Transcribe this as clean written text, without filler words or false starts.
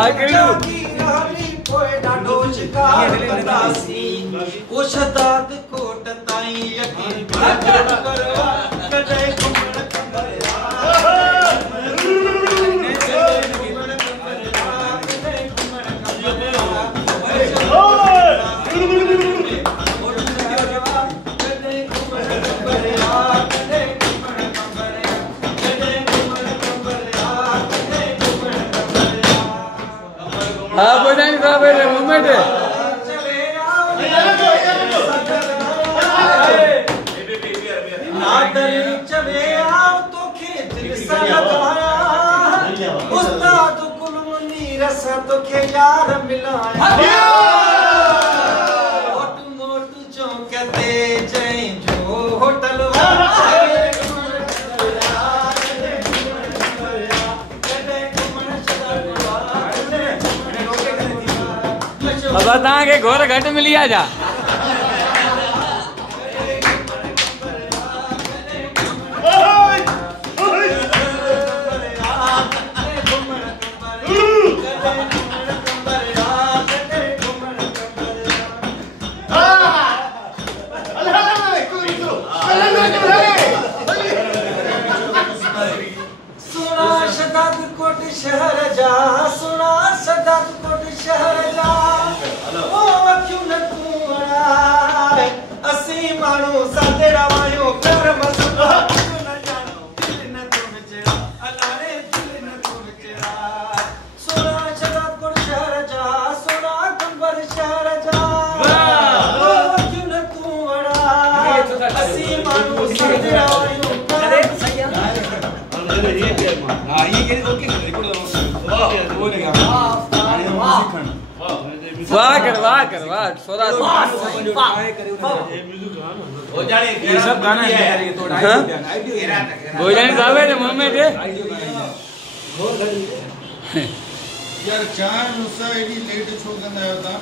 जागी रानी पोए डाढो शिकार कंदासी ओ शदाद कोट ताई यकीन करवा कदे घुमण कंबरिया हाँ बोला नहीं था बेटे मोमेंट है नादर चले आओ तो खेत सा लगाया उस्ताद कुल मुनीर सा तो के यार मिलाया मोटू मोटू जो कहते जय जो होटल अब तव्हां खे घोर घट मिली आ जा सुना शदाद कोट शहर जा सुना शदाद कोट शहर जा ओ क्यों न तू आए असी मानो साथे रवायो कर मसला क्यों न जानो दिल न तू विचरा अलारे दिल न तू विचरा सुना शदाद कोट शहर जा सुना कंबर शहर जा ओ क्यों न तू आए असी मानो साथे रवायो कर हाँ ये ओके रिकॉर्ड वो नहीं वाह कर वाह सोरा हो जाने ये सब गाना है थोड़ा बोला नहीं था बेटे मोमेंट है यार चार नुस्सा एडी लेट छो कंदा आयो ता